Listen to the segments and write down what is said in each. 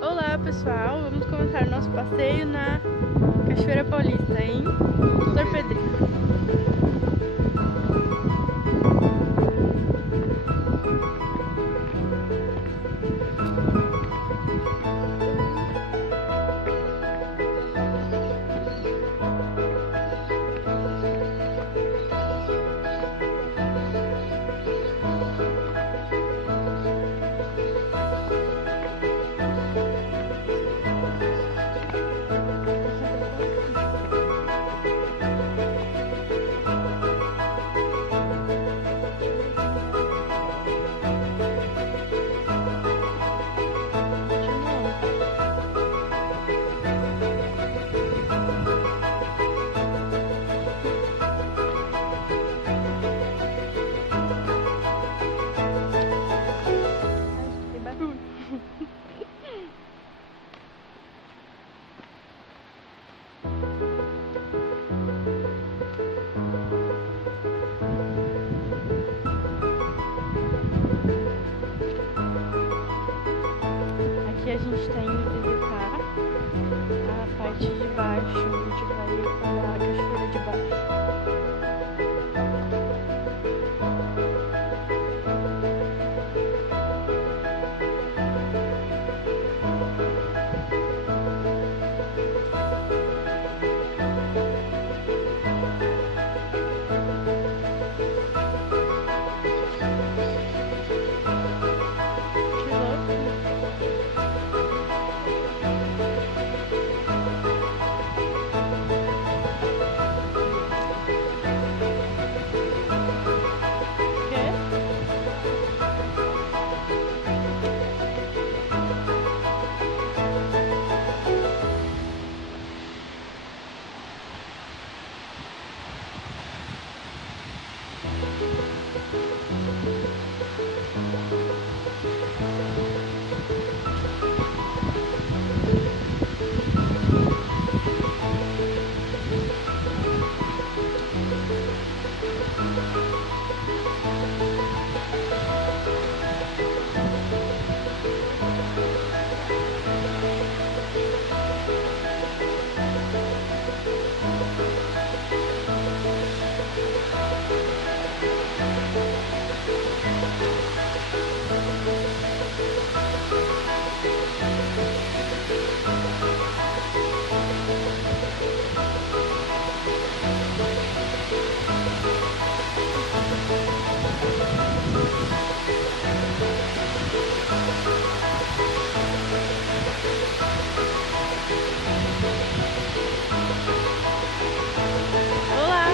Olá pessoal, vamos começar nosso passeio na Cachoeira Paulista em Doutor Pedrinho. Tem barulho. Aqui a gente está indo visitar a parte de baixo, a gente vai olhar a cachoeira de baixo. Que louco! Quê? Olá!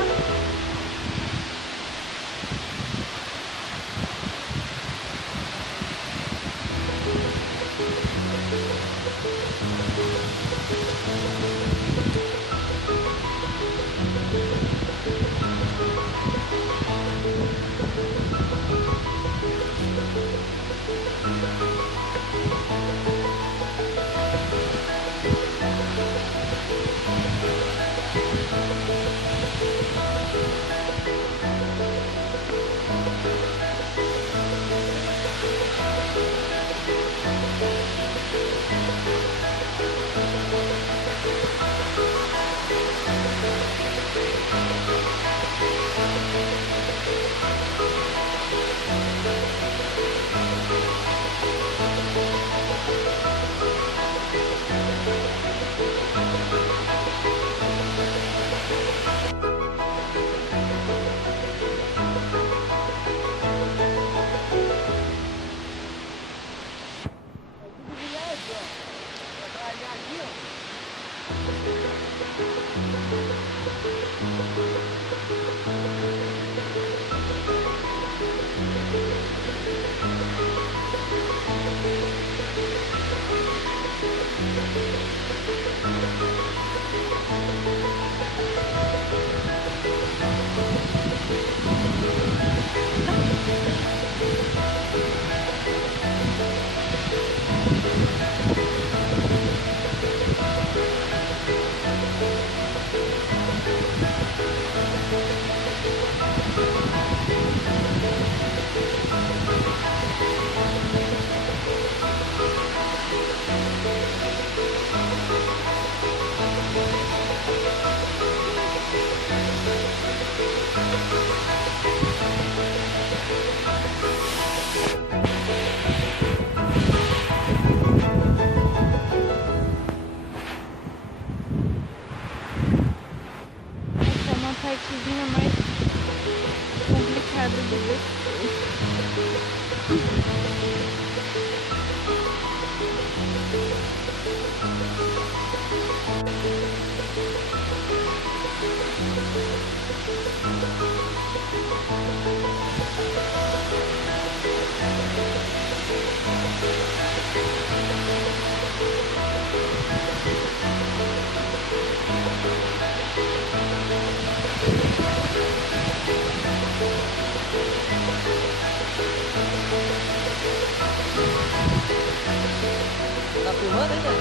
Tá filmando ainda?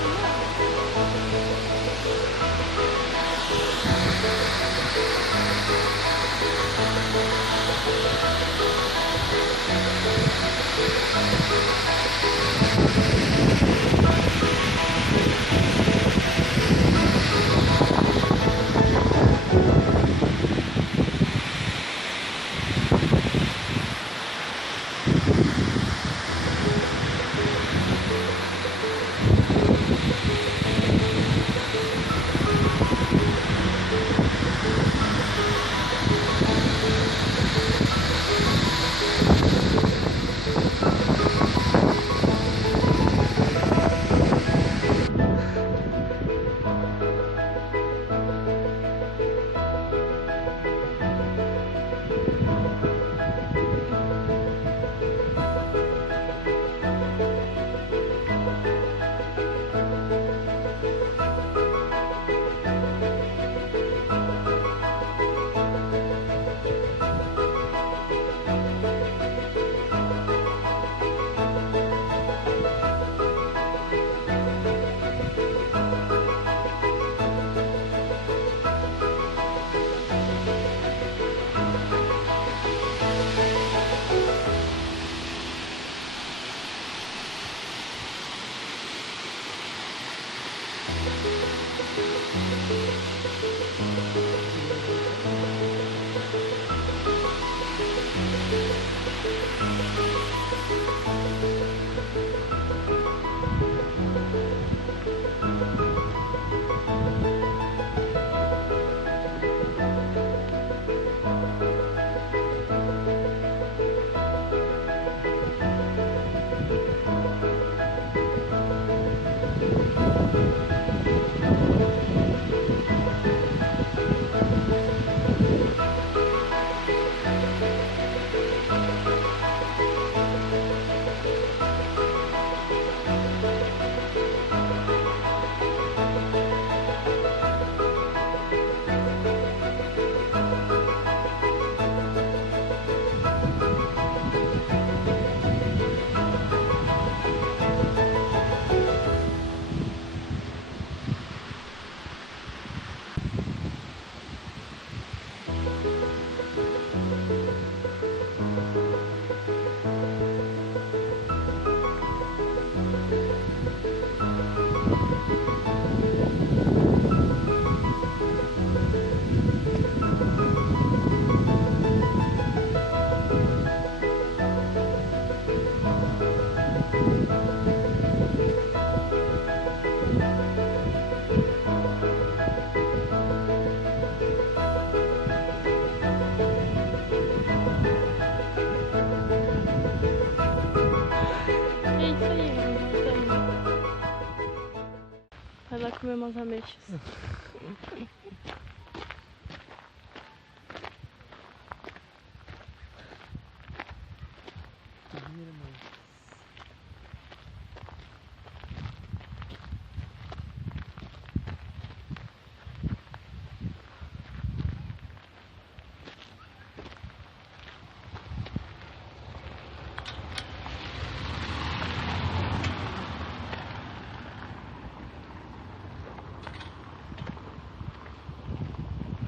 Vai lá comer umas ameixas.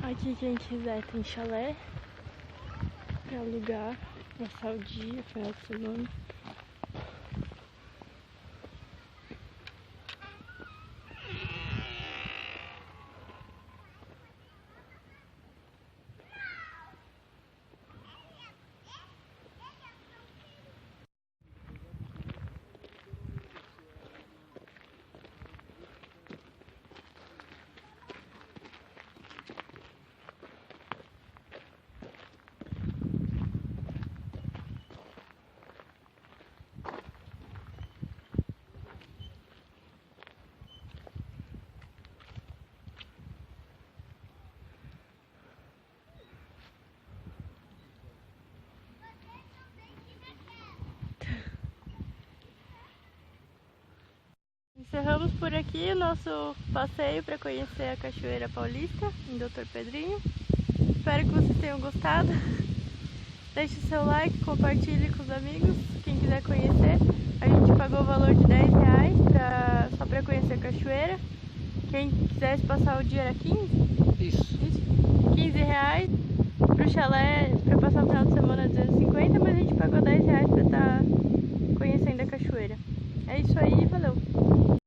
Aqui quem quiser tem chalé pra alugar, passar o dia, final de semana. Encerramos por aqui o nosso passeio para conhecer a Cachoeira Paulista, em Doutor Pedrinho. Espero que vocês tenham gostado. Deixe o seu like, compartilhe com os amigos, quem quiser conhecer. A gente pagou o valor de R$10 para Quem quisesse passar o dia era 15? Isso. R$15. Pro chalé, pra passar o final de semana, 250, mas a gente pagou R$10 pra estar conhecendo a cachoeira. É isso aí.